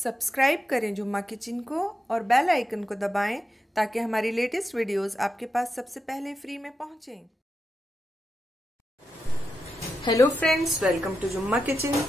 Subscribe करें जुम्मा kitchen को और बेल आइकन को दबाएं ताकि हमारी लेटेस्ट वीडियोस आपके पास सबसे पहले फ्री में पहुंचें। हेलो फ्रेंड्स, वेलकम टू जुम्मा किचन।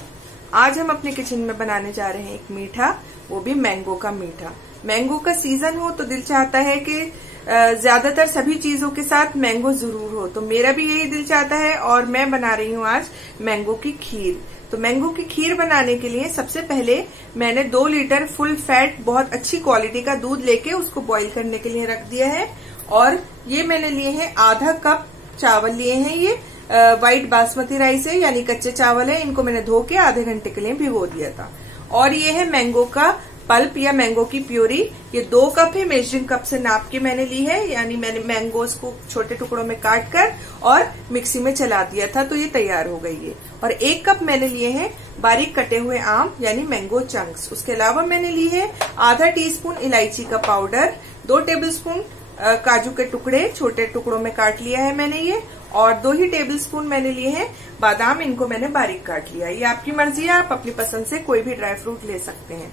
आज हम अपने किचन में बनाने जा रहे हैं एक मीठा, वो भी मैंगो का मीठा। मैंगो का सीजन हो तो दिल चाहता है कि ज्यादातर सभी चीजों के साथ मैंगो जरूर हो, तो मेरा भी यही दिल चाहता है और मैं बना रही हूँ आज मैंगो की खीर। तो मैंगो की खीर बनाने के लिए सबसे पहले मैंने 2 लीटर फुल फैट बहुत अच्छी क्वालिटी का दूध लेके उसको बॉईल करने के लिए रख दिया है। और ये मैंने लिए हैं आधा कप चावल लिए हैं। ये व्हाइट बासमती राइस है, यानी कच्चे चावल है। इनको मैंने धो के आधे घंटे के लिए भिगो दिया था। और ये है मैंगो का पल्प या मैंगो की प्यूरी। ये 2 कप है, मेजरिंग कप से नाप के मैंने ली है, यानी मैंने मैंगोस को छोटे टुकड़ों में काट कर और मिक्सी में चला दिया था, तो ये तैयार हो गई है। और 1 कप मैंने लिए हैं बारीक कटे हुए आम, यानी मैंगो चंक्स। उसके अलावा मैंने ली है आधा टीस्पून इलायची का पाउडर, 2 टेबलस्पून काजू के टुकड़े छोटे टुकड़ों में काट लिया है मैंने ये, और 2 ही टेबलस्पून मैंने लिए हैं बादाम। इनको मैंने बारीक काट लिया है। ये आपकी मर्जी है, आप अपनी पसंद से कोई भी ड्राई फ्रूट ले सकते हैं।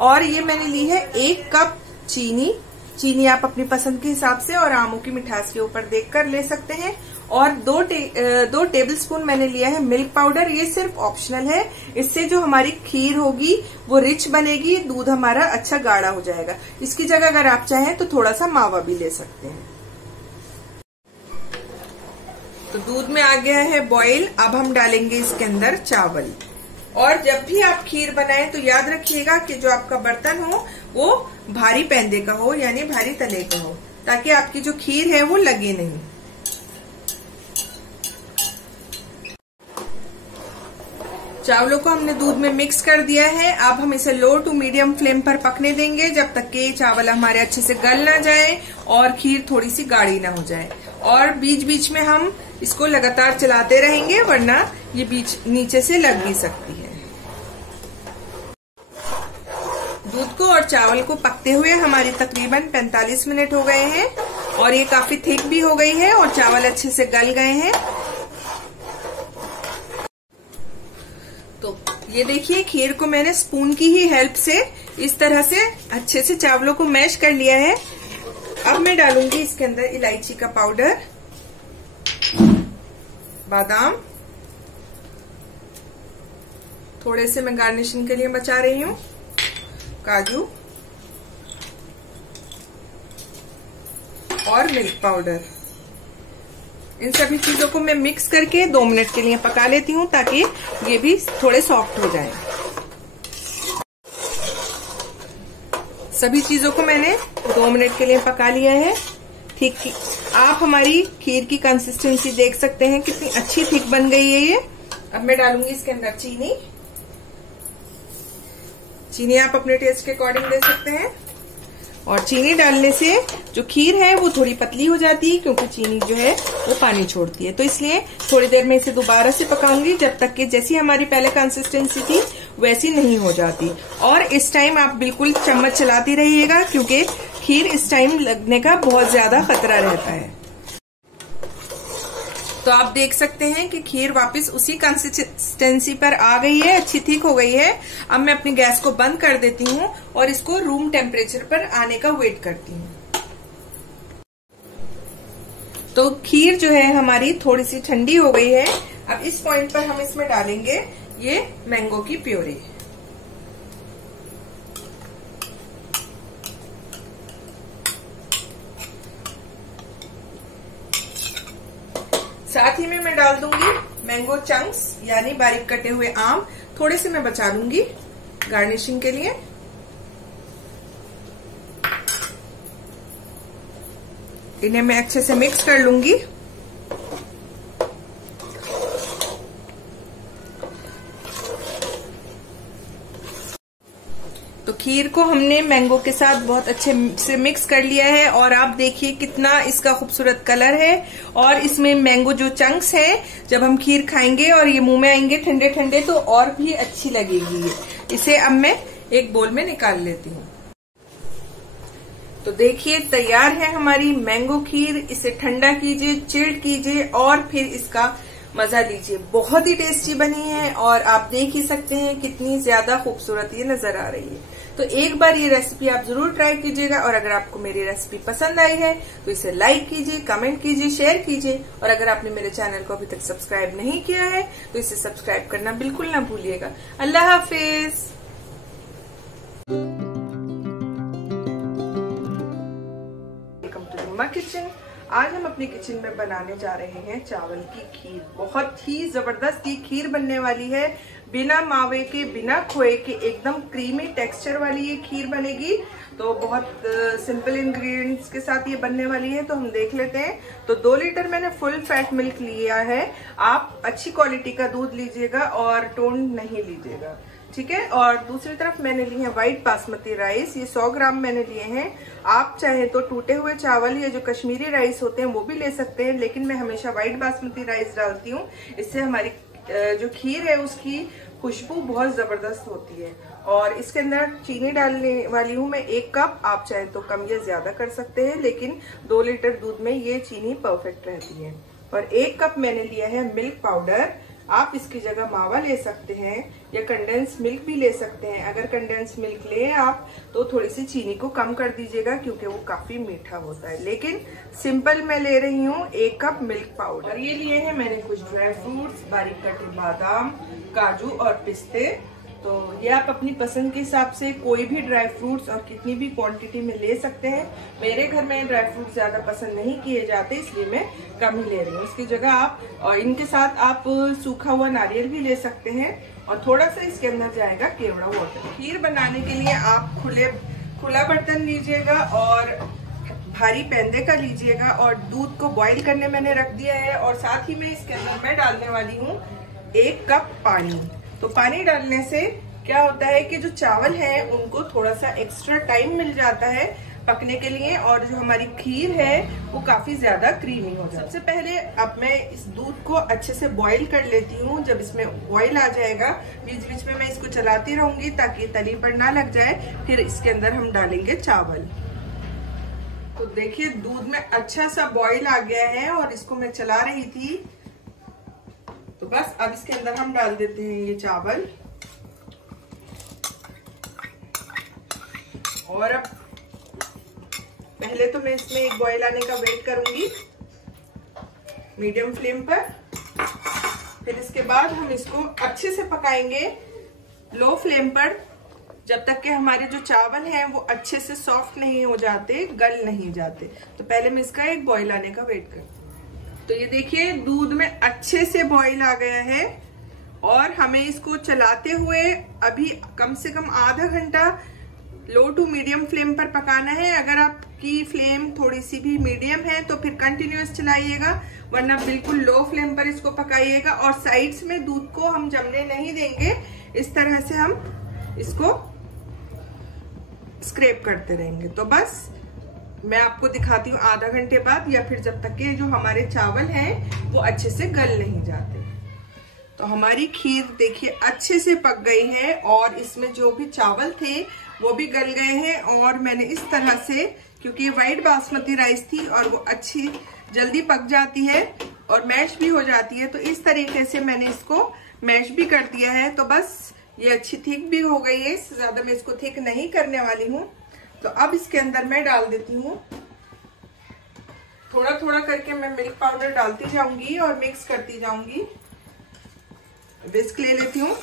और ये मैंने ली है 1 कप चीनी आप अपनी पसंद के हिसाब से और आमों की मिठास के ऊपर देखकर ले सकते हैं। और 2 टेबलस्पून मैंने लिया है मिल्क पाउडर। ये सिर्फ ऑप्शनल है, इससे जो हमारी खीर होगी वो रिच बनेगी, दूध हमारा अच्छा गाढ़ा हो जाएगा। इसकी जगह अगर आप चाहें तो थोड़ा सा मावा भी ले सकते हैं। तो दूध में आ गया है बॉईल। अब हम डालेंगे इसके अंदर चावल। और जब भी आप खीर बनाएं तो याद रखिएगा कि जो आपका बर्तन हो वो भारी पैंदे का हो, यानी भारी तले का हो, ताकि आपकी जो खीर है वो लगे नहीं। चावलों को हमने दूध में मिक्स कर दिया है। अब हम इसे लो टू मीडियम फ्लेम पर पकने देंगे जब तक कि चावल हमारे अच्छे से गल ना जाए और खीर थोड़ी सी गाढ़ी ना हो जाए। और बीच बीच में हम इसको लगातार चलाते रहेंगे, वरना ये बीच नीचे से लग भी सकती है। दूध को और चावल को पकते हुए हमारी तकरीबन 45 मिनट हो गए हैं और ये काफी थिक भी हो गई है और चावल अच्छे से गल गए हैं। तो ये देखिए, खीर को मैंने स्पून की ही हेल्प से इस तरह से अच्छे से चावलों को मैश कर लिया है। अब मैं डालूंगी इसके अंदर इलायची का पाउडर, बादाम, थोड़े से मैं गार्निशिंग के लिए बचा रही हूँ, काजू और मिल्क पाउडर। इन सभी चीजों को मैं मिक्स करके 2 मिनट के लिए पका लेती हूँ ताकि ये भी थोड़े सॉफ्ट हो जाएं। सभी चीजों को मैंने 2 मिनट के लिए पका लिया है। ठीक, आप हमारी खीर की कंसिस्टेंसी देख सकते हैं कितनी अच्छी थिक बन गई है ये। अब मैं डालूंगी इसके अंदर चीनी आप अपने टेस्ट के अकॉर्डिंग दे सकते हैं। और चीनी डालने से जो खीर है वो थोड़ी पतली हो जाती है, क्योंकि चीनी जो है वो पानी छोड़ती है। तो इसलिए थोड़ी देर में इसे दोबारा से पकाऊंगी जब तक कि जैसी हमारी पहले कंसिस्टेंसी थी वैसी नहीं हो जाती। और इस टाइम आप बिल्कुल चम्मच चलाती रहिएगा, क्योंकि खीर इस टाइम लगने का बहुत ज्यादा खतरा रहता है। तो आप देख सकते हैं कि खीर वापस उसी कंसिस्टेंसी पर आ गई है, अच्छी थिक हो गई है। अब मैं अपनी गैस को बंद कर देती हूँ और इसको रूम टेम्परेचर पर आने का वेट करती हूँ। तो खीर जो है हमारी थोड़ी सी ठंडी हो गई है। अब इस पॉइंट पर हम इसमें डालेंगे ये मैंगो की प्योरी। साथ ही में मैं डाल दूंगी मैंगो चंक्स, यानी बारीक कटे हुए आम। थोड़े से मैं बचा लूंगी गार्निशिंग के लिए। इन्हें मैं अच्छे से मिक्स कर लूंगी। तो खीर को हमने मैंगो के साथ बहुत अच्छे से मिक्स कर लिया है और आप देखिए कितना इसका खूबसूरत कलर है। और इसमें मैंगो जो चंक्स है, जब हम खीर खाएंगे और ये मुंह में आएंगे ठंडे ठंडे, तो और भी अच्छी लगेगी। इसे अब मैं एक बोल में निकाल लेती हूँ। तो देखिए तैयार है हमारी मैंगो खीर। इसे ठंडा कीजिए, चिल्ड कीजिए और फिर इसका मजा लीजिए। बहुत ही टेस्टी बनी है और आप देख ही सकते हैं कितनी ज्यादा खूबसूरत ये नजर आ रही है। तो एक बार ये रेसिपी आप जरूर ट्राई कीजिएगा और अगर आपको मेरी रेसिपी पसंद आई है तो इसे लाइक कीजिए, कमेंट कीजिए, शेयर कीजिए और अगर आपने मेरे चैनल को अभी तक सब्सक्राइब नहीं किया है तो इसे सब्सक्राइब करना बिल्कुल ना भूलिएगा। अल्लाह हाफिज। वेलकम टू जुम्मा किचन। आज हम अपनी किचन में बनाने जा रहे हैं चावल की खीर। बहुत ही जबरदस्त ये खीर बनने वाली है, बिना मावे के, बिना खोए के, एकदम क्रीमी टेक्सचर वाली ये खीर बनेगी। तो बहुत सिंपल इंग्रेडिएंट्स के साथ ये बनने वाली है, तो हम देख लेते हैं। तो 2 लीटर मैंने फुल फैट मिल्क लिया है। आप अच्छी क्वालिटी का दूध लीजिएगा और टोन नहीं लीजिएगा, ठीक है। और दूसरी तरफ मैंने ली है व्हाइट बासमती राइस, ये 100 ग्राम मैंने लिए हैं। आप चाहे तो टूटे हुए चावल या जो कश्मीरी राइस होते हैं वो भी ले सकते हैं, लेकिन मैं हमेशा व्हाइट बासमती राइस डालती हूँ। इससे हमारी जो खीर है उसकी खुशबू बहुत जबरदस्त होती है। और इसके अंदर चीनी डालने वाली हूँ मैं 1 कप। आप चाहे तो कम या ज्यादा कर सकते हैं, लेकिन 2 लीटर दूध में ये चीनी परफेक्ट रहती है। और 1 कप मैंने लिया है मिल्क पाउडर। आप इसकी जगह मावा ले सकते हैं या कंडेंस मिल्क भी ले सकते हैं। अगर कंडेंस मिल्क ले आप तो थोड़ी सी चीनी को कम कर दीजिएगा क्योंकि वो काफी मीठा होता है, लेकिन सिंपल मैं ले रही हूँ 1 कप मिल्क पाउडर। ये लिए हैं मैंने कुछ ड्राई फ्रूट्स, बारीक कटे बादाम, काजू और पिस्ते। तो ये आप अपनी पसंद के हिसाब से कोई भी ड्राई फ्रूट्स और कितनी भी क्वांटिटी में ले सकते हैं। मेरे घर में ड्राई फ्रूट्स ज्यादा पसंद नहीं किए जाते, इसलिए मैं कम ही ले रही हूँ। इसकी जगह आप और इनके साथ आप सूखा हुआ नारियल भी ले सकते हैं और थोड़ा सा इसके अंदर जाएगा केवड़ा वाटर। खीर बनाने के लिए आप खुला बर्तन लीजिएगा और भारी पैंदे का लीजिएगा और दूध को बॉईल करने मैंने रख दिया है। और साथ ही में इसके अंदर मैं डालने वाली हूँ 1 कप पानी। तो पानी डालने से क्या होता है कि जो चावल है उनको थोड़ा सा एक्स्ट्रा टाइम मिल जाता है पकने के लिए और जो हमारी खीर है वो काफी ज्यादा क्रीमी हो जाती है। सबसे पहले अब मैं इस दूध को अच्छे से बॉईल कर लेती हूँ। जब इसमें बॉईल आ जाएगा बीच बीच में मैं इसको चलाती रहूंगी ताकि तली पर ना लग जाए। फिर इसके अंदर हम डालेंगे चावल। तो देखिए दूध में अच्छा सा बॉईल आ गया है और इसको मैं चला रही थी। तो बस अब इसके अंदर हम डाल देते हैं ये चावल और अब पहले तो मैं इसमें एक बॉईल आने का वेट करूंगी मीडियम फ्लेम पर। फिर इसके बाद हम इसको अच्छे से पकाएंगे लो फ्लेम पर जब तक कि हमारे जो चावल हैं वो अच्छे से सॉफ्ट नहीं हो जाते, गल नहीं जाते। तो पहले मैं इसका एक बॉईल आने का वेट करूँ। तो ये देखिए दूध में अच्छे से बॉईल आ गया है और हमें इसको चलाते हुए अभी कम से कम आधा घंटा लो टू मीडियम फ्लेम पर पकाना है। अगर आपकी फ्लेम थोड़ी सी भी मीडियम है तो फिर कंटिन्यूअस चलाइएगा, वरना बिल्कुल लो फ्लेम पर इसको पकाइएगा। और साइड्स में दूध को हम जमने नहीं देंगे, इस तरह से हम इसको स्क्रैप करते रहेंगे। तो बस मैं आपको दिखाती हूँ आधा घंटे बाद या फिर जब तक के जो हमारे चावल हैं वो अच्छे से गल नहीं जाते। तो हमारी खीर देखिए अच्छे से पक गई है और इसमें जो भी चावल थे वो भी गल गए हैं। और मैंने इस तरह से, क्योंकि व्हाइट बासमती राइस थी और वो अच्छी जल्दी पक जाती है और मैश भी हो जाती है, तो इस तरीके से मैंने इसको मैश भी कर दिया है। तो बस ये अच्छी थिक भी हो गई है, इससे ज्यादा मैं इसको थिक नहीं करने वाली हूँ। तो अब इसके अंदर मैं डाल देती हूँ थोड़ा थोड़ा करके, मैं मिल्क पाउडर डालती जाऊंगी और मिक्स करती जाऊंगी। विस्क ले लेती हूँ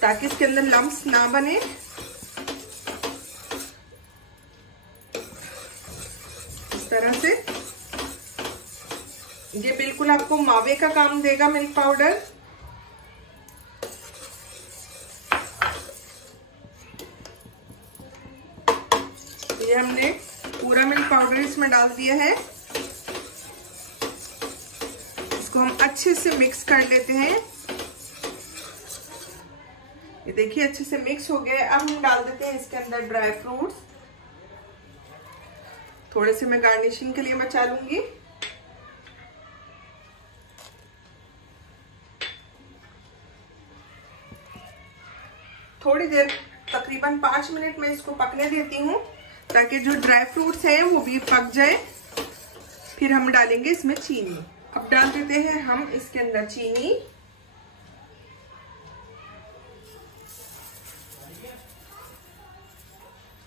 ताकि इसके अंदर लम्प्स ना बने। इस तरह से ये बिल्कुल आपको मावे का काम देगा मिल्क पाउडर। ये हमने पूरा मिल्क पाउडर इसमें डाल दिया है। इसको हम अच्छे से मिक्स कर लेते हैं। ये देखिए अच्छे से मिक्स हो गया। अब हम डाल देते हैं इसके अंदर ड्राई फ्रूट्स। थोड़े से मैं गार्निशिंग के लिए बचा लूंगी। थोड़ी देर तकरीबन 5 मिनट में इसको पकने देती हूँ ताकि जो ड्राई फ्रूट्स हैं वो भी पक जाए। फिर हम डालेंगे इसमें चीनी। अब डाल देते हैं हम इसके अंदर चीनी।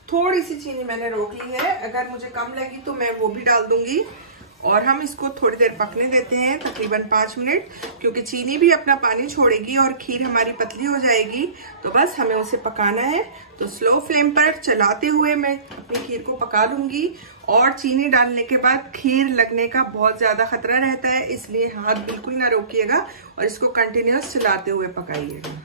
थोड़ी सी चीनी मैंने रोक ली है, अगर मुझे कम लगी तो मैं वो भी डाल दूंगी। और हम इसको थोड़ी देर पकने देते हैं, तकरीबन 5 मिनट, क्योंकि चीनी भी अपना पानी छोड़ेगी और खीर हमारी पतली हो जाएगी। तो बस हमें उसे पकाना है। तो स्लो फ्लेम पर चलाते हुए मैं अपनी खीर को पका लूंगी। और चीनी डालने के बाद खीर लगने का बहुत ज्यादा खतरा रहता है, इसलिए हाथ बिल्कुल ना रोकिएगा और इसको कंटिन्यूस चलाते हुए पकाइएगा।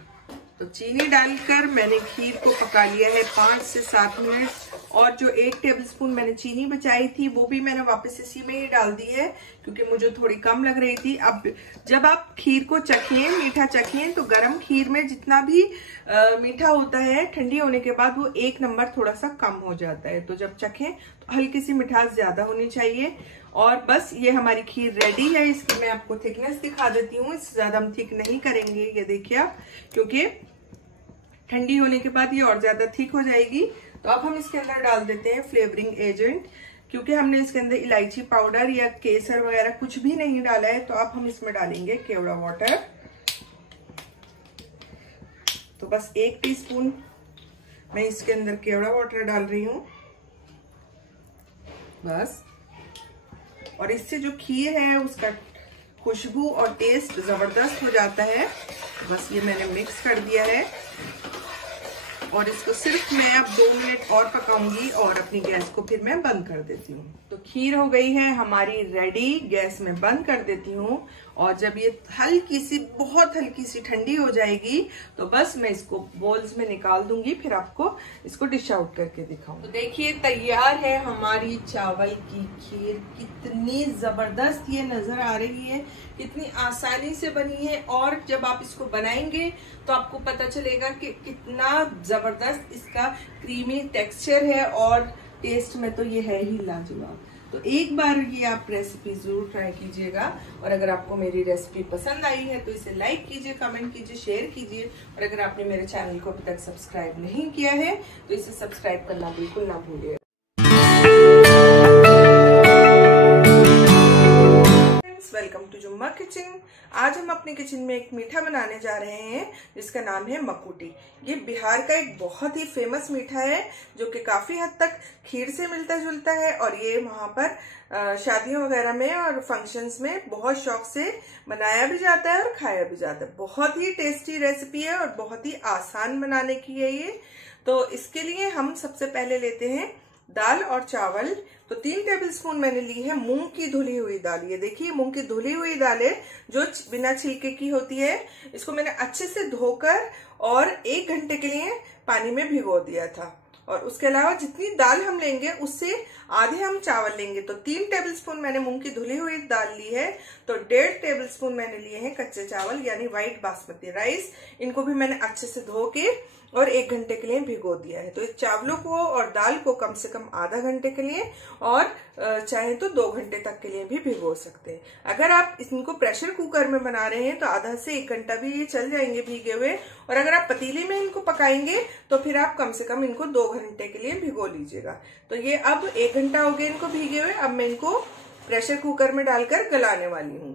तो चीनी डालकर मैंने खीर को पका लिया है 5 से 7 मिनट। और जो 1 टेबलस्पून मैंने चीनी बचाई थी वो भी मैंने वापस इसी में ही डाल दी है, क्योंकि मुझे थोड़ी कम लग रही थी। अब जब आप खीर को चखें, मीठा चखें, तो गरम खीर में जितना भी मीठा होता है, ठंडी होने के बाद वो 1 नंबर थोड़ा सा कम हो जाता है। तो जब चखें तो हल्की सी मिठास ज्यादा होनी चाहिए। और बस ये हमारी खीर रेडी है। इसकी मैं आपको थिकनेस दिखा देती हूँ। इससे ज्यादा हम थिक नहीं करेंगे, ये देखिए आप, क्योंकि ठंडी होने के बाद ये और ज्यादा थिक हो जाएगी। तो अब हम इसके अंदर डाल देते हैं फ्लेवरिंग एजेंट, क्योंकि हमने इसके अंदर इलायची पाउडर या केसर वगैरह कुछ भी नहीं डाला है। तो अब हम इसमें डालेंगे केवड़ा वाटर। तो बस 1 टीस्पून मैं इसके अंदर केवड़ा वाटर डाल रही हूँ बस। और इससे जो खीर है उसका खुशबू और टेस्ट जबरदस्त हो जाता है। बस ये मैंने मिक्स कर दिया है और इसको सिर्फ मैं अब 2 मिनट और पकाऊंगी और अपनी गैस को फिर मैं बंद कर देती हूँ। तो खीर हो गई है हमारी रेडी। गैस में बंद कर देती हूँ। और जब ये हल्की सी, बहुत हल्की सी ठंडी हो जाएगी तो बस मैं इसको बोल्स में निकाल दूंगी, फिर आपको इसको डिश आउट करके दिखाऊं। तो देखिए तैयार है हमारी चावल की खीर। कितनी जबरदस्त ये नजर आ रही है, कितनी आसानी से बनी है। और जब आप इसको बनाएंगे तो आपको पता चलेगा कि कितना जबरदस्त इसका क्रीमी टेक्सचर है और टेस्ट में तो ये है ही लाजवाब। तो एक बार ये आप रेसिपी जरूर ट्राई कीजिएगा। और अगर आपको मेरी रेसिपी पसंद आई है तो इसे लाइक कीजिए, कमेंट कीजिए, शेयर कीजिए। और अगर आपने मेरे चैनल को अभी तक सब्सक्राइब नहीं किया है तो इसे सब्सक्राइब करना बिल्कुल ना भूलिएगा। वेलकम टू जुम्मा किचन। आज हम अपनी किचन में एक मीठा बनाने जा रहे हैं जिसका नाम है मकुटी। ये बिहार का एक बहुत ही फेमस मीठा है जो कि काफी हद तक खीर से मिलता जुलता है। और ये वहां पर शादियों वगैरह में और फंक्शंस में बहुत शौक से बनाया भी जाता है और खाया भी जाता है। बहुत ही टेस्टी रेसिपी है और बहुत ही आसान बनाने की है ये। तो इसके लिए हम सबसे पहले लेते हैं दाल और चावल। तो 3 टेबलस्पून मैंने ली है मूंग की धुली हुई दाल। ये देखिए मूंग की धुली हुई दाल है जो बिना छिलके की होती है। इसको मैंने अच्छे से धोकर और 1 घंटे के लिए पानी में भिगो दिया था। और उसके अलावा जितनी दाल हम लेंगे उससे आधे हम चावल लेंगे। तो 3 टेबलस्पून मैंने मूंग की धुली हुई दाल ली है। तो 1.5 टेबलस्पून मैंने लिए हैं कच्चे चावल यानी व्हाइट बासमती राइस। इनको भी मैंने अच्छे से धो के और 1 घंटे के लिए भिगो दिया है। तो इस चावलों को और दाल को कम से कम आधा घंटे के लिए और चाहे तो 2 घंटे तक के लिए भी भिगो सकते हैं। अगर आप इनको प्रेशर कुकर में बना रहे हैं तो आधा से 1 घंटा भी ये चल जाएंगे भीगे हुए। और अगर आप पतीली में इनको पकाएंगे तो फिर आप कम से कम इनको 2 घंटे के लिए भिगो लीजिएगा। तो ये अब 1 घंटा हो गया इनको भीगे हुए। अब मैं इनको प्रेशर कुकर में डालकर गलाने वाली हूँ।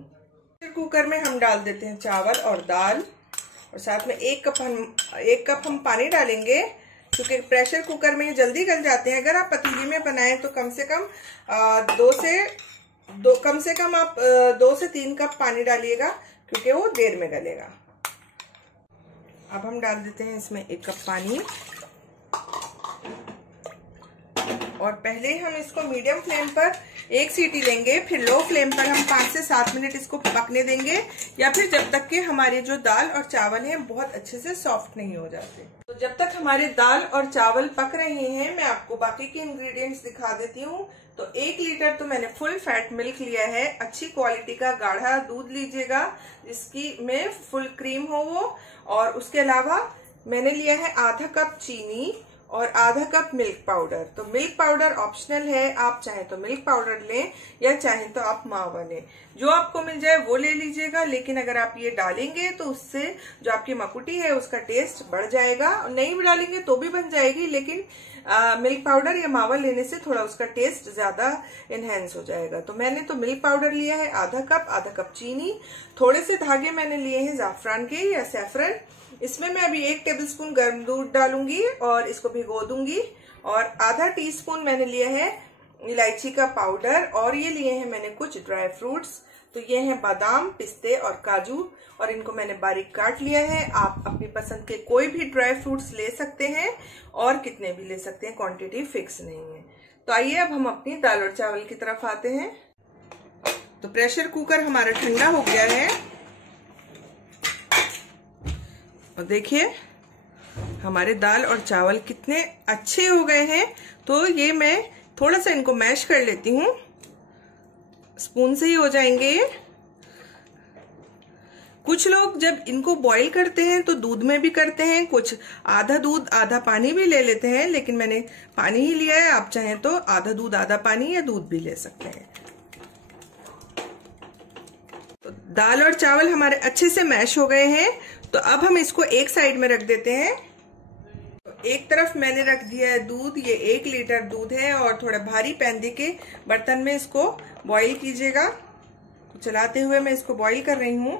प्रेशर कुकर में हम डाल देते हैं चावल और दाल और साथ में 1 कप हम पानी डालेंगे, क्योंकि प्रेशर कुकर में ये जल्दी गल जाते हैं। अगर आप पतीली में बनाएं तो कम से कम 2 से 3 कप पानी डालिएगा, क्योंकि वो देर में गलेगा। अब हम डाल देते हैं इसमें 1 कप पानी और पहले हम इसको मीडियम फ्लेम पर 1 सीटी लेंगे, फिर लो फ्लेम पर हम 5 से 7 मिनट इसको पकने देंगे, या फिर जब तक कि हमारे जो दाल और चावल हैं बहुत अच्छे से सॉफ्ट नहीं हो जाते। तो जब तक हमारे दाल और चावल पक रहे हैं मैं आपको बाकी के इंग्रेडिएंट्स दिखा देती हूँ। तो 1 लीटर तो मैंने फुल फैट मिल्क लिया है। अच्छी क्वालिटी का गाढ़ा दूध लीजिएगा जिसकी में फुल क्रीम हो वो। और उसके अलावा मैंने लिया है आधा कप चीनी और आधा कप मिल्क पाउडर। तो मिल्क पाउडर ऑप्शनल है, आप चाहे तो मिल्क पाउडर लें या चाहे तो आप मावा लें, जो आपको मिल जाए वो ले लीजिएगा। लेकिन अगर आप ये डालेंगे तो उससे जो आपकी मकुटी है उसका टेस्ट बढ़ जाएगा। नहीं भी डालेंगे तो भी बन जाएगी, लेकिन मिल्क पाउडर या मावा लेने से थोड़ा उसका टेस्ट ज्यादा इनहेंस हो जाएगा। तो मैंने तो मिल्क पाउडर लिया है आधा कप चीनी, थोड़े से धागे मैंने लिए हैं जाफरान के या सैफरन। इसमें मैं अभी 1 टेबलस्पून गर्म दूध डालूंगी और इसको भिगो दूंगी। और आधा टीस्पून मैंने लिया है इलायची का पाउडर, और ये लिए हैं मैंने कुछ ड्राई फ्रूट्स। तो ये हैं बादाम, पिस्ते और काजू, और इनको मैंने बारीक काट लिया है। आप अपनी पसंद के कोई भी ड्राई फ्रूट्स ले सकते हैं और कितने भी ले सकते हैं, क्वांटिटी फिक्स नहीं है। तो आइए अब हम अपनी दाल और चावल की तरफ आते हैं। तो प्रेशर कुकर हमारा ठंडा हो गया है और देखिए हमारे दाल और चावल कितने अच्छे हो गए हैं। तो ये मैं थोड़ा सा इनको मैश कर लेती हूँ, स्पून से ही हो जाएंगे ये। कुछ लोग जब इनको बॉईल करते हैं तो दूध में भी करते हैं, कुछ आधा दूध आधा पानी भी ले लेते हैं, लेकिन मैंने पानी ही लिया है। आप चाहें तो आधा दूध आधा पानी या दूध भी ले सकते हैं। तो दाल और चावल हमारे अच्छे से मैश हो गए हैं। तो अब हम इसको एक साइड में रख देते हैं। तो एक तरफ मैंने रख दिया है दूध, ये 1 लीटर दूध है, और थोड़ा भारी पैंदी के बर्तन में इसको बॉईल कीजिएगा। तो चलाते हुए मैं इसको बॉईल कर रही हूँ।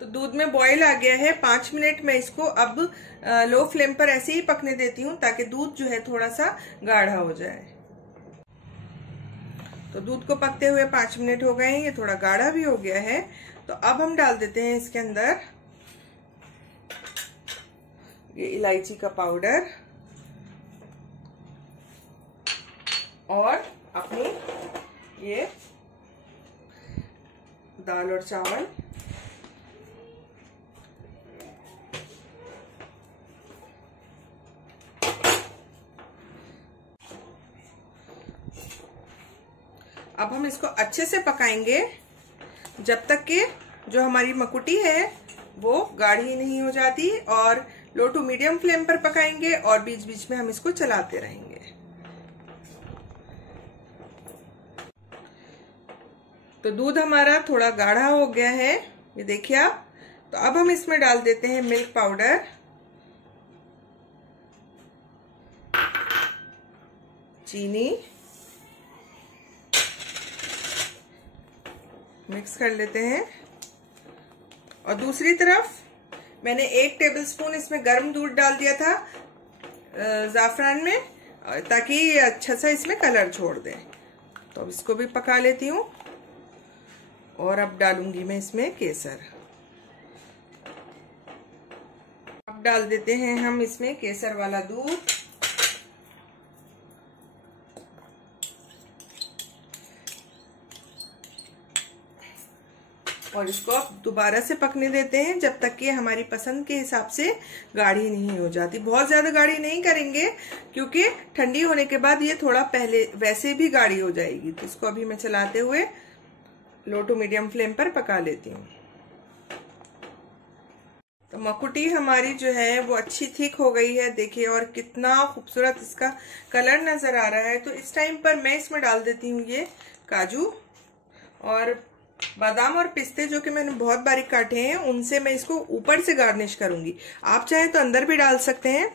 तो दूध में बॉईल आ गया है। 5 मिनट में इसको अब लो फ्लेम पर ऐसे ही पकने देती हूँ ताकि दूध जो है थोड़ा सा गाढ़ा हो जाए। तो दूध को पकते हुए 5 मिनट हो गए हैं, ये थोड़ा गाढ़ा भी हो गया है। तो अब हम डाल देते हैं इसके अंदर ये इलायची का पाउडर और अपनी ये दाल और चावल। अब हम इसको अच्छे से पकाएंगे जब तक कि जो हमारी मकुटी है वो गाढ़ी नहीं हो जाती, और लो टू मीडियम फ्लेम पर पकाएंगे और बीच बीच में हम इसको चलाते रहेंगे। तो दूध हमारा थोड़ा गाढ़ा हो गया है, ये देखिए आप। तो अब हम इसमें डाल देते हैं मिल्क पाउडर, चीनी, मिक्स कर लेते हैं। और दूसरी तरफ मैंने 1 टेबलस्पून इसमें गर्म दूध डाल दिया था जाफरान में, ताकि ये अच्छा सा इसमें कलर छोड़ दे। तो अब इसको भी पका लेती हूँ। और अब डालूंगी मैं इसमें केसर। अब डाल देते हैं हम इसमें केसर वाला दूध। और इसको अब दोबारा से पकने देते हैं जब तक कि हमारी पसंद के हिसाब से गाढ़ी नहीं हो जाती। बहुत ज्यादा गाढ़ी नहीं करेंगे क्योंकि ठंडी होने के बाद ये थोड़ा पहले वैसे भी गाढ़ी हो जाएगी। तो इसको अभी मैं चलाते हुए लो टू मीडियम फ्लेम पर पका लेती हूँ। तो मकुटी हमारी जो है वो अच्छी थिक हो गई है, देखिए, और कितना खूबसूरत इसका कलर नजर आ रहा है। तो इस टाइम पर मैं इसमें डाल देती हूँ ये काजू और बादाम और पिस्ते, जो कि मैंने बहुत बारीक काटे हैं, उनसे मैं इसको ऊपर से गार्निश करूंगी। आप चाहे तो अंदर भी डाल सकते हैं।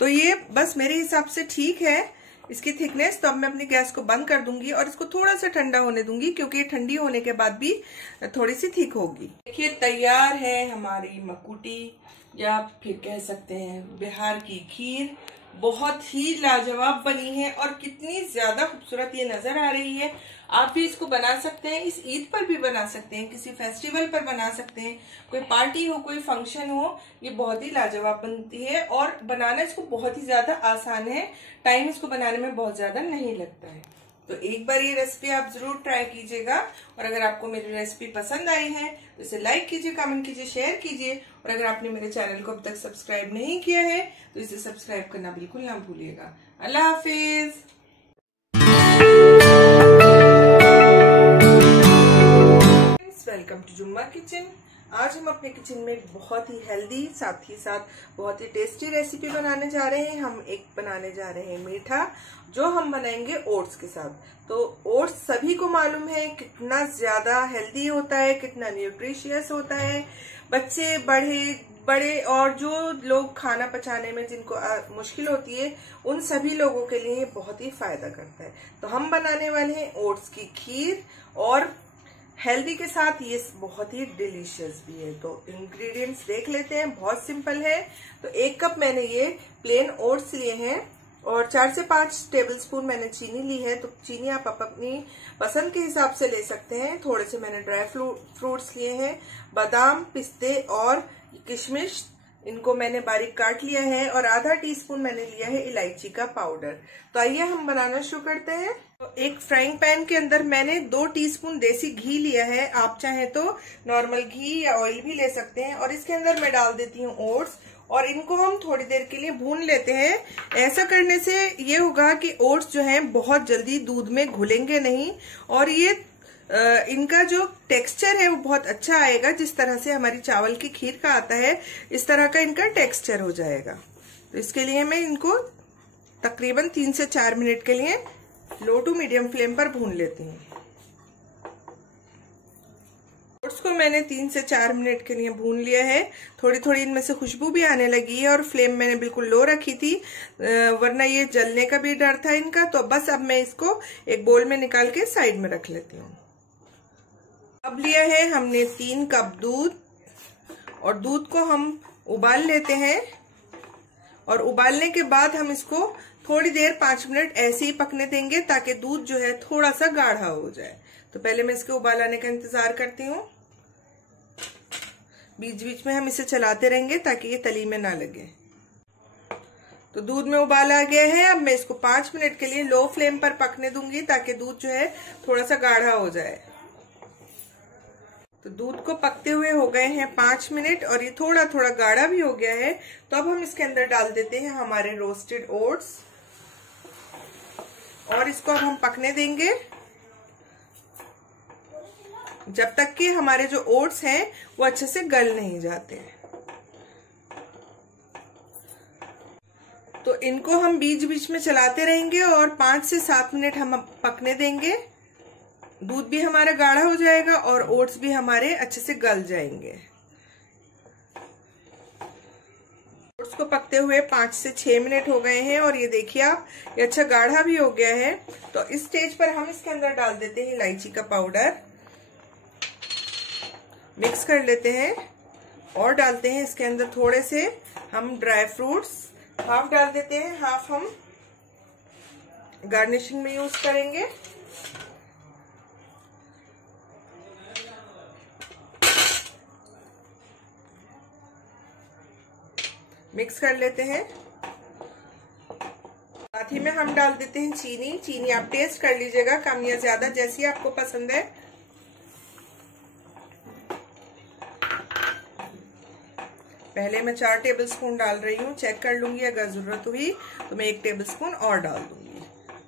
तो ये बस मेरे हिसाब से ठीक है इसकी थिकनेस। तो अब मैं अपनी गैस को बंद कर दूंगी और इसको थोड़ा सा ठंडा होने दूंगी, क्योंकि ये ठंडी होने के बाद भी थोड़ी सी थिक होगी। देखिए तैयार है हमारी मकुटी, या फिर कह सकते हैं बिहार की खीर। बहुत ही लाजवाब बनी है और कितनी ज्यादा खूबसूरत ये नजर आ रही है। आप भी इसको बना सकते हैं, इस ईद पर भी बना सकते हैं, किसी फेस्टिवल पर बना सकते हैं, कोई पार्टी हो, कोई फंक्शन हो। ये बहुत ही लाजवाब बनती है और बनाना इसको बहुत ही ज्यादा आसान है। टाइम इसको बनाने में बहुत ज्यादा नहीं लगता है। तो एक बार ये रेसिपी आप जरूर ट्राई कीजिएगा। और अगर आपको मेरी रेसिपी पसंद आई है तो इसे लाइक कीजिए, कमेंट कीजिए, शेयर कीजिए। और अगर आपने मेरे चैनल को अब तक सब्सक्राइब नहीं किया है तो इसे सब्सक्राइब करना बिल्कुल ना भूलिएगा। अल्लाह हाफिज। वेलकम टू जुम्मा किचन। आज हम अपने किचन में बहुत ही हेल्दी साथ ही साथ बहुत ही टेस्टी रेसिपी बनाने जा रहे हैं। हम एक बनाने जा रहे हैं मीठा, जो हम बनाएंगे ओट्स के साथ। तो ओट्स सभी को मालूम है कितना ज्यादा हेल्दी होता है, कितना न्यूट्रिशियस होता है। बच्चे बड़े और जो लोग खाना पचाने में जिनको मुश्किल होती है, उन सभी लोगों के लिए बहुत ही फायदा करता है। तो हम बनाने वाले हैं ओट्स की खीर, और हेल्दी के साथ ये बहुत ही डिलीशियस भी है। तो इंग्रेडिएंट्स देख लेते हैं, बहुत सिंपल है। तो 1 कप मैंने ये प्लेन ओट्स लिए हैं और 4 से 5 टेबलस्पून मैंने चीनी ली है। तो चीनी आप अपनी पसंद के हिसाब से ले सकते हैं। थोड़े से मैंने ड्राई फ्रूट्स लिए हैं, बादाम, पिस्ते और किशमिश, इनको मैंने बारीक काट लिया है, और आधा टीस्पून मैंने लिया है इलायची का पाउडर। तो आइए हम बनाना शुरू करते हैं। तो एक फ्राइंग पैन के अंदर मैंने 2 टीस्पून देसी घी लिया है। आप चाहें तो नॉर्मल घी या ऑयल भी ले सकते हैं। और इसके अंदर मैं डाल देती हूँ ओट्स, और इनको हम थोड़ी देर के लिए भून लेते हैं। ऐसा करने से ये होगा कि ओट्स जो हैं बहुत जल्दी दूध में घुलेंगे नहीं, और ये इनका जो टेक्सचर है वो बहुत अच्छा आएगा। जिस तरह से हमारी चावल की खीर का आता है, इस तरह का इनका टेक्सचर हो जाएगा। तो इसके लिए मैं इनको तकरीबन 3 से 4 मिनट के लिए लो टू मीडियम फ्लेम पर भून लेती हूँ। ओट्स को मैंने 3 से 4 मिनट के लिए भून लिया है। थोड़ी थोड़ी इनमें से खुशबू भी आने लगी है, और फ्लेम मैंने बिल्कुल लो रखी थी, वरना ये जलने का भी डर था इनका। तो बस अब मैं इसको एक बोल में निकाल के साइड में रख लेती हूँ। अब लिया है हमने 3 कप दूध, और दूध को हम उबाल लेते हैं। और उबालने के बाद हम इसको थोड़ी देर 5 मिनट ऐसे ही पकने देंगे, ताकि दूध जो है थोड़ा सा गाढ़ा हो जाए। तो पहले मैं इसके उबाल आने का इंतजार करती हूँ। बीच बीच में हम इसे चलाते रहेंगे ताकि ये तली में ना लगे। तो दूध में उबाल आ गया है। अब मैं इसको 5 मिनट के लिए लो फ्लेम पर पकने दूंगी, ताकि दूध जो है थोड़ा सा गाढ़ा हो जाए। तो दूध को पकते हुए हो गए हैं 5 मिनट, और ये थोड़ा थोड़ा गाढ़ा भी हो गया है। तो अब हम इसके अंदर डाल देते हैं हमारे रोस्टेड ओट्स, और इसको अब हम पकने देंगे जब तक कि हमारे जो ओट्स हैं वो अच्छे से गल नहीं जाते। तो इनको हम बीच बीच में चलाते रहेंगे, और 5 से 7 मिनट हम पकने देंगे। दूध भी हमारा गाढ़ा हो जाएगा और ओट्स भी हमारे अच्छे से गल जाएंगे। ओट्स को पकते हुए 5 से 6 मिनट हो गए हैं, और ये देखिए आप, ये अच्छा गाढ़ा भी हो गया है। तो इस स्टेज पर हम इसके अंदर डाल देते हैं इलायची का पाउडर, मिक्स कर लेते हैं, और डालते हैं इसके अंदर थोड़े से हम ड्राई फ्रूट्स, हाफ डाल देते हैं, हाफ हम गार्निशिंग में यूज करेंगे। मिक्स कर लेते हैं। साथ ही में हम डाल देते हैं चीनी आप टेस्ट कर लीजिएगा, कम या ज्यादा जैसी आपको पसंद है। पहले मैं 4 टेबलस्पून डाल रही हूँ, चेक कर लूंगी, अगर जरूरत हुई तो मैं 1 टेबलस्पून और डाल दूंगी।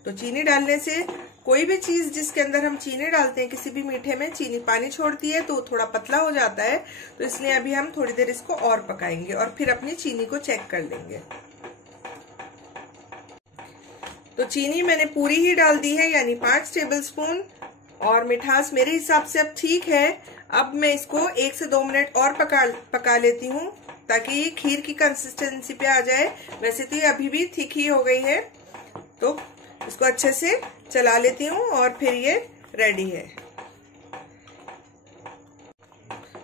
तो चीनी डालने से, कोई भी चीज जिसके अंदर हम चीनी डालते हैं, किसी भी मीठे में चीनी पानी छोड़ती है तो थोड़ा पतला हो जाता है। तो इसलिए अभी हम थोड़ी देर इसको और पकाएंगे, और फिर अपनी चीनी को चेक कर लेंगे। तो चीनी मैंने पूरी ही डाल दी है, यानी 5 टेबलस्पून, और मिठास मेरे हिसाब से अब ठीक है। अब मैं इसको 1 से 2 मिनट और पका लेती हूँ, ताकि ये खीर की कंसिस्टेंसी पे आ जाए। वैसे तो ये अभी भी थिक ही हो गई है। तो इसको अच्छे से चला लेती हूँ, और फिर ये रेडी है।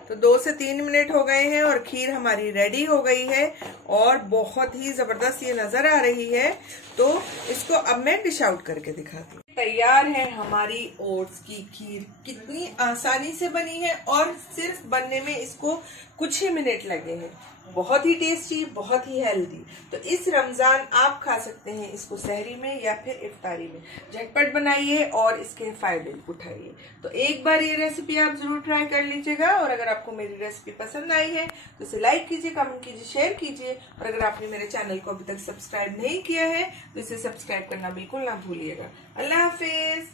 तो 2 से 3 मिनट हो गए हैं, और खीर हमारी रेडी हो गई है, और बहुत ही जबरदस्त ये नजर आ रही है। तो इसको अब मैं डिश आउट करके दिखाती हूँ। तैयार है हमारी ओट्स की खीर। कितनी आसानी से बनी है, और सिर्फ बनने में इसको कुछ ही मिनट लगे हैं। बहुत ही टेस्टी, बहुत ही हेल्दी। तो इस रमजान आप खा सकते हैं इसको सहरी में या फिर इफ्तारी में। झटपट बनाइए और इसके फायदे उठाइए। तो एक बार ये रेसिपी आप जरूर ट्राई कर लीजिएगा, और अगर आपको मेरी रेसिपी पसंद आई है तो इसे लाइक कीजिए, कमेंट कीजिए, शेयर कीजिए, और अगर आपने मेरे चैनल को अभी तक सब्सक्राइब नहीं किया है तो इसे सब्सक्राइब करना बिल्कुल ना भूलिएगा। अल्लाह हाफिज।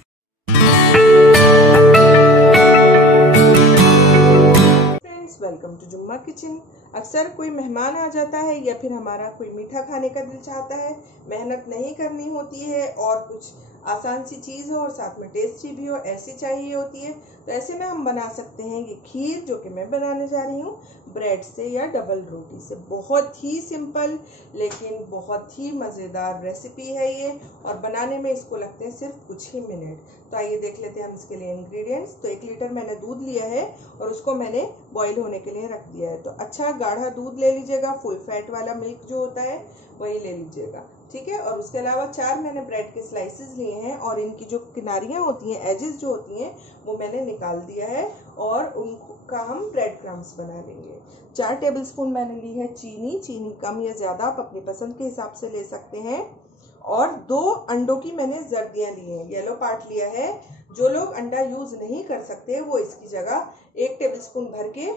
वेलकम टू जुम्मा किचन। अक्सर कोई मेहमान आ जाता है या फिर हमारा कोई मीठा खाने का दिल चाहता है, मेहनत नहीं करनी होती है और कुछ आसान सी चीज़ हो और साथ में टेस्टी भी हो, ऐसी चाहिए होती है। तो ऐसे में हम बना सकते हैं ये खीर, जो कि मैं बनाने जा रही हूँ ब्रेड से या डबल रोटी से। बहुत ही सिंपल लेकिन बहुत ही मज़ेदार रेसिपी है ये, और बनाने में इसको लगते हैं सिर्फ कुछ ही मिनट। तो आइए देख लेते हैं हम इसके लिए इंग्रेडिएंट्स। तो 1 लीटर मैंने दूध लिया है और उसको मैंने बॉईल होने के लिए रख दिया है। तो अच्छा गाढ़ा दूध ले लीजिएगा, फुल फैट वाला मिल्क जो होता है वही ले लीजिएगा, ठीक है। और उसके अलावा 4 मैंने ब्रेड के स्लाइसेस लिए हैं और इनकी जो किनारियां होती हैं, एजेस जो होती हैं, वो मैंने निकाल दिया है और उनका हम ब्रेड क्रम्स बना लेंगे। 4 टेबलस्पून मैंने ली है चीनी। चीनी कम या ज़्यादा आप अपनी पसंद के हिसाब से ले सकते हैं। और 2 अंडों की मैंने जर्दियाँ ली हैं, येलो पार्ट लिया है। जो लोग अंडा यूज़ नहीं कर सकते वो इसकी जगह 1 टेबलस्पून भर के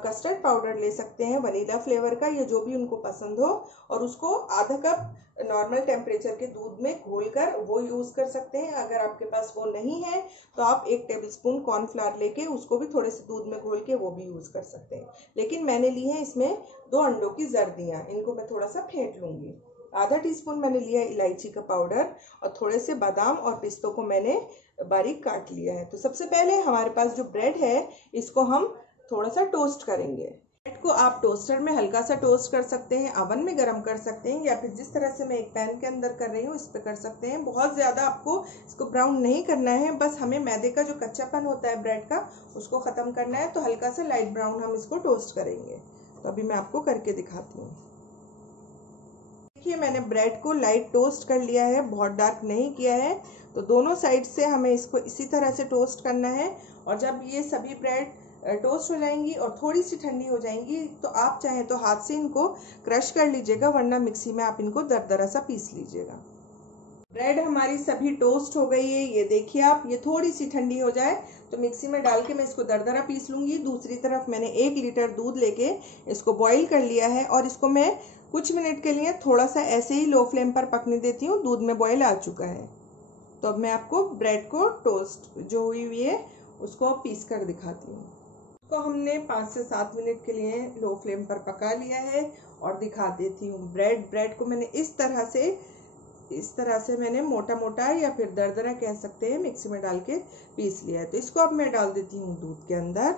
कस्टर्ड पाउडर ले सकते हैं, वनीला फ्लेवर का, या जो भी उनको पसंद हो, और उसको आधा कप नॉर्मल टेम्परेचर के दूध में घोलकर वो यूज़ कर सकते हैं। अगर आपके पास वो नहीं है तो आप 1 टेबलस्पून कॉर्नफ्लावर लेके उसको भी थोड़े से दूध में घोल के वो भी यूज़ कर सकते हैं। लेकिन मैंने ली है इसमें 2 अंडों की जर्दियाँ, इनको मैं थोड़ा सा फेंट लूँगी। आधा टीस्पून मैंने लिया है इलायची का पाउडर और थोड़े से बादाम और पिस्तों को मैंने बारीक काट लिया है। तो सबसे पहले हमारे पास जो ब्रेड है इसको हम थोड़ा सा टोस्ट करेंगे। ब्रेड को आप टोस्टर में हल्का सा टोस्ट कर सकते हैं, अवन में गर्म कर सकते हैं, या फिर जिस तरह से मैं एक पैन के अंदर कर रही हूँ इस पर कर सकते हैं। बहुत ज़्यादा आपको इसको ब्राउन नहीं करना है, बस हमें मैदे का जो कच्चापन होता है ब्रेड का उसको ख़त्म करना है। तो हल्का सा लाइट ब्राउन हम इसको टोस्ट करेंगे। तो अभी मैं आपको करके दिखाती हूँ। देखिए मैंने ब्रेड को लाइट टोस्ट कर लिया है, बहुत डार्क नहीं किया है। तो दोनों साइड से हमें इसको इसी तरह से टोस्ट करना है। और जब ये सभी ब्रेड टोस्ट हो जाएंगी और थोड़ी सी ठंडी हो जाएंगी तो आप चाहें तो हाथ से इनको क्रश कर लीजिएगा, वरना मिक्सी में आप इनको दरदरा सा पीस लीजिएगा। ब्रेड हमारी सभी टोस्ट हो गई है, ये देखिए आप। ये थोड़ी सी ठंडी हो जाए तो मिक्सी में डाल के मैं इसको दरदरा पीस लूँगी। दूसरी तरफ मैंने 1 लीटर दूध लेके इसको बॉईल कर लिया है और इसको मैं कुछ मिनट के लिए थोड़ा सा ऐसे ही लो फ्लेम पर पकने देती हूँ। दूध में बॉईल आ चुका है। तो अब मैं आपको ब्रेड को टोस्ट जो हुई हुई है उसको पीस कर दिखाती हूँ। इसको हमने 5 से 7 मिनट के लिए लो फ्लेम पर पका लिया है और दिखा देती हूँ। ब्रेड को मैंने इस तरह से मैंने मोटा मोटा या फिर दरदरा कह सकते हैं मिक्सी में डाल के पीस लिया है। तो इसको अब मैं डाल देती हूँ दूध के अंदर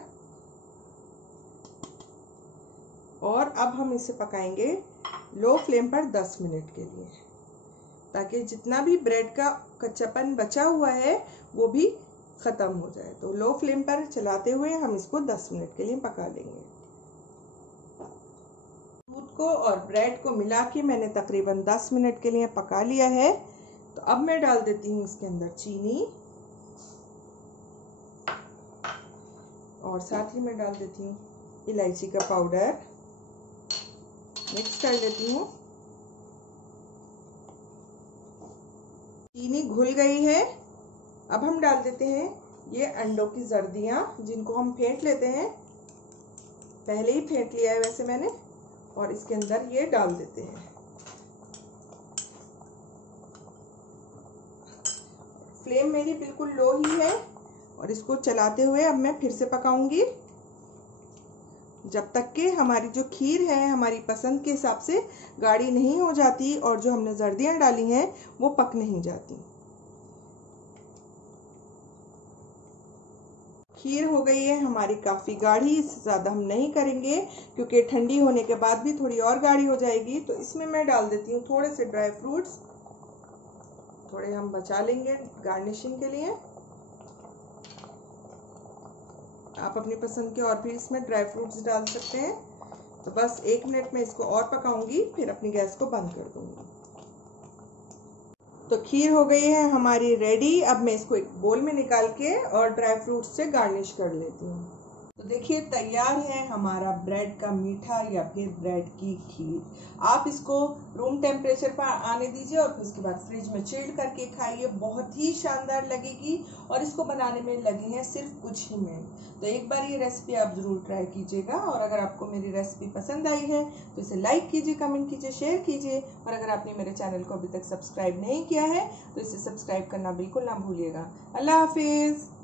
और अब हम इसे पकाएंगे लो फ्लेम पर 10 मिनट के लिए, ताकि जितना भी ब्रेड का कच्चापन बचा हुआ है वो भी ख़त्म हो जाए। तो लो फ्लेम पर चलाते हुए हम इसको 10 मिनट के लिए पका लेंगे। दूध को और ब्रेड को मिला के मैंने तकरीबन 10 मिनट के लिए पका लिया है। तो अब मैं डाल देती हूँ इसके अंदर चीनी और साथ ही मैं डाल देती हूँ इलायची का पाउडर। मिक्स कर लेती हूँ। चीनी घुल गई है। अब हम डाल देते हैं ये अंडों की जर्दियाँ, जिनको हम फेंट लेते हैं। पहले ही फेंट लिया है वैसे मैंने, और इसके अंदर ये डाल देते हैं। फ्लेम मेरी बिल्कुल लो ही है और इसको चलाते हुए अब मैं फिर से पकाऊंगी जब तक कि हमारी जो खीर है हमारी पसंद के हिसाब से गाढ़ी नहीं हो जाती और जो हमने जर्दियाँ डाली हैं वो पक नहीं जाती। खीर हो गई है हमारी काफ़ी गाढ़ी, इससे ज़्यादा हम नहीं करेंगे क्योंकि ठंडी होने के बाद भी थोड़ी और गाढ़ी हो जाएगी। तो इसमें मैं डाल देती हूँ थोड़े से ड्राई फ्रूट्स, थोड़े हम बचा लेंगे गार्निशिंग के लिए। आप अपनी पसंद के और भी इसमें ड्राई फ्रूट्स डाल सकते हैं। तो बस 1 मिनट में इसको और पकाऊंगी, फिर अपनी गैस को बंद कर दूंगी। तो खीर हो गई है हमारी रेडी। अब मैं इसको एक बोल में निकाल के और ड्राई फ्रूट्स से गार्निश कर लेती हूँ। तो देखिए तैयार है हमारा ब्रेड का मीठा या फिर ब्रेड की खीर। आप इसको रूम टेम्परेचर पर आने दीजिए और फिर उसके बाद फ्रिज में चिल्ड करके खाइए, बहुत ही शानदार लगेगी। और इसको बनाने में लगी हैं सिर्फ कुछ ही मिनट। तो एक बार ये रेसिपी आप ज़रूर ट्राई कीजिएगा। और अगर आपको मेरी रेसिपी पसंद आई है तो इसे लाइक कीजिए, कमेंट कीजिए, शेयर कीजिए। और अगर आपने मेरे चैनल को अभी तक सब्सक्राइब नहीं किया है तो इसे सब्सक्राइब करना बिल्कुल ना भूलिएगा। अल्लाह हाफिज़।